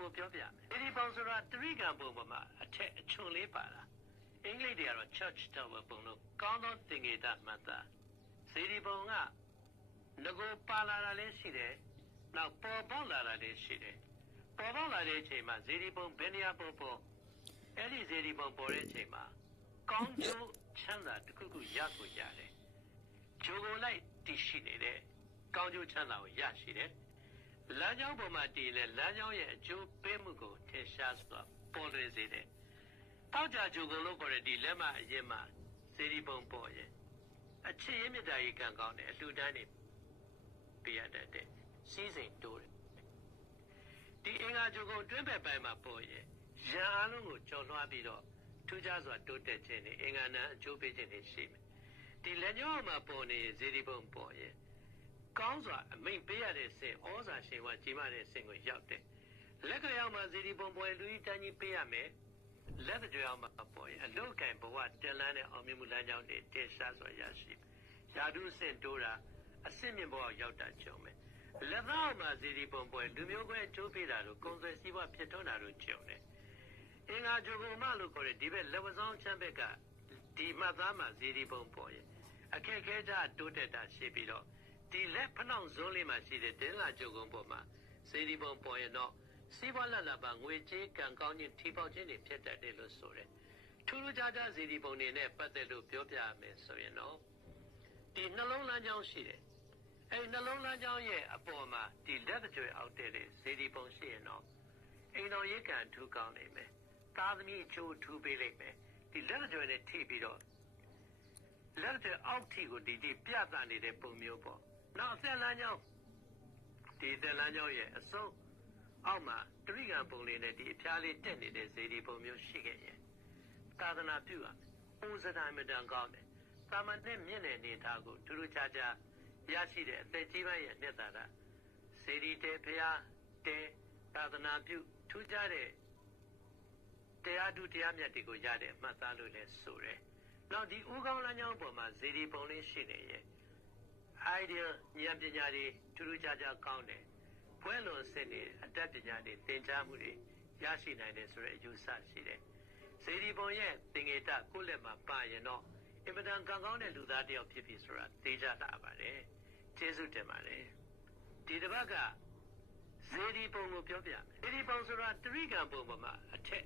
ကိုပြောပြမယ်စေတီပုံဆိုတာတရိကံပုံပေါ်မှာအထက်အချွန်လေးပါတာအင်္ဂလိပ်တွေကတော့ church tower ပုံလို့ကောင်းသောသင်္ကေတမှတ်သားစေတီပုံကငကိုပါလာတာလည်းရှိတယ်နောက်ပေါ်ပေါက်လာတာလည်းရှိတယ်ပေါ်ပေါက်လာတဲ့အချိန်မှာစေတီပုံဘယ်နေရာပေါ်အဲ့ဒီစေတီပုံပေါ်တဲ့အချိန်မှာကောင်းကျိုးချမ်းသာတစ်ခုခုရကိုရတယ်ဂျိုကိုလိုက်တည်ရှိနေတဲ့ကောင်းကျိုးချမ်းသာကိုရရှိတယ်လမ်းကြောင်းပေါ်မှာတည်လေလမ်းကြောင်းရဲ့အကျိုးပေးမှုကိုထင်ရှားစွာပေါ်လွင်စေတယ်တောက်ကြဂျိုကိုလို့ခေါ်တဲ့ဒီလက်မအရင်မှာစေတီပုံပေါ်ရဲ့အချစ်ရမြတ်တာကြီးကံကောင်းတယ်အလှူဒန်းနေပြရတတ်တဲ့စီးစိမ်တိုးတယ်ဒီအင်္ဂါဂျိုကိုတွင်းဘက်ပိုင်းမှာပေါ်ရဲ့ရန်အားလုံးကိုကျော်လွှားပြီးတော့ထူးခြားစွာတိုးတက်ခြင်းနဲ့အင်္ဂါနာအကျိုးပေးခြင်းတွေရှိမယ်ဒီလက်ညှိုးမှာပေါ်နေစေတီပုံပေါ်ရဲ့ကောင်းစွာအမိန့်ပေးရတဲ့ဆင်ဩဇာရှင်ဝါကြီးမားတဲ့ဆင်ကိုရောက်တယ်လက်ကရောက်မှာစေတီပုံပေါ်လူကြီးတန်းကြီးပေးရမယ်လက်ကြွရောက်မှာပေါ်ရဲ့အလုတ်ကင်ဘဝတင်လန်းတဲ့အောင်မြင်မှုလမ်းကြောင်းတွေတင်ရှားစွာရရှိရာထူးဆင့်တိုးတာအဆင့်မြင့်ဘဝရောက်တာကြုံမယ်လက်သားမှာစေတီပုံပေါ်လူမျိုးခွဲအကျိုးပေးတာလို့ကုံဆွေစည်းဝါဖြစ်ထွန်းတာလို့ကြုံတယ်အင်္ဂါဂျိုကိုမလို့ခေါ်တဲ့ဒီဘက်လက်ဝဆောင်ချမ်းဘက်ကဒီမှတ်သားမှာစေတီပုံပေါ်ရဲ့အခက်ခဲကြတိုးတက်တာရှိပြီးတော့ဒီလက်ဖနှောင့်ဇုံးလေးမှာရှိတဲ့တင်းလာဂျိုကုန်းပေါ်မှာစေတီပုံပေါ်ရင်တော့စီးပွားလတ်လပါငွေကြေးကံကောင်းခြင်းထီပေါက်ခြင်းတွေဖြစ်တတ်တယ်လို့ဆိုတယ်ထူးထူးခြားခြားစေတီပုံတွေနဲ့ပတ်သက်လို့ပြောပြရမယ်ဆိုရင်တော့ဒီနှလုံးလမ်းကြောင်းရှိတယ်အဲဒီနှလုံးလမ်းကြောင်းရဲ့အပေါ်မှာဒီလက်ကြွယ်အောက်တဲ့စေတီပုံရှိရင်တော့အိမ်တော်ရေးကံထူးကောင်းနိုင်မယ်သားသမီးချိုးထူးပေးလိုက်မယ်ဒီလက်ကြွယ်နဲ့ထိပြီးတော့လက်ကြွယ်အောက်ထိကိုဒီပြသနေတဲ့ပုံမျိုးပေါ့နောက်အသက်လမ်းကြောင်းဒီသက်လမ်းကြောင်းရဲ့အစုံအောက်မှာတရိကံပုံလေးနဲ့ဒီအဖျားလေးတက်နေတဲ့စေတီပုံမျိုးရှိခဲ့ရင်သာသနာပြုရမယ်။ဦးစတိုင်းမတန်ကောင်းတယ်။သာမန်နဲ့မြင့်တဲ့နေသားကိုထူးထူးခြားခြားရရှိတဲ့အသက်ကြီးပိုင်းရဲ့မြတ်တာစေတီတေဖျားတေသာသနာပြုထူးခြားတဲ့တရားထုတရားမြတ်တွေကိုရတဲ့အမှတ်သားလို့လည်းဆိုတယ်။နောက်ဒီဦးကောင်းလမ်းကြောင်းပေါ်မှာစေတီပုံလေးရှိနေရဲ့idea ဉာဏ်ပညာတွေထူးထူးခြားခြားကောင်းတယ်။ဘွဲလွန်စစ်နေအတတ်ပညာတွေသင်ကြားမှုတွေရရှိနိုင်တယ်ဆိုတဲ့အယူဆရှိတယ်။စေတီပုံရဲ့သင်္ကေတကိုယ့်လက်မှာပါရင်တော့အင်မတန်ကံကောင်းတဲ့လူသားတစ်ယောက်ဖြစ်ပြီဆိုတာသိကြတာပါတယ်။ကျေးဇူးတင်ပါတယ်။ဒီတစ်ပတ်ကစေတီပုံကိုပြောပြမယ်။စေတီပုံဆိုတာတရိကံပုံပေါ်မှာအထက်